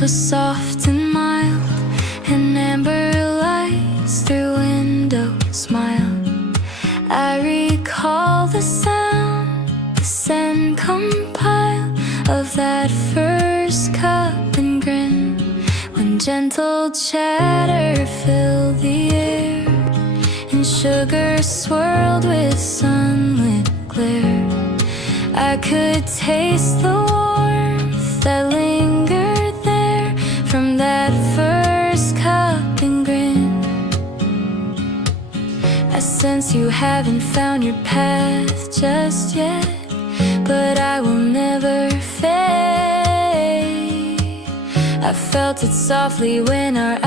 was soft and mild, and amber lights through windows smiled. I recall the sound, the scent compiled of that first cup and grin, when gentle chatter filled the air and sugar swirled with sunlit glare. I could taste the warmth that lingered there from that first cup and grin. I sense you haven't found your path just yet, but I will never fade. I felt it softly when our eyes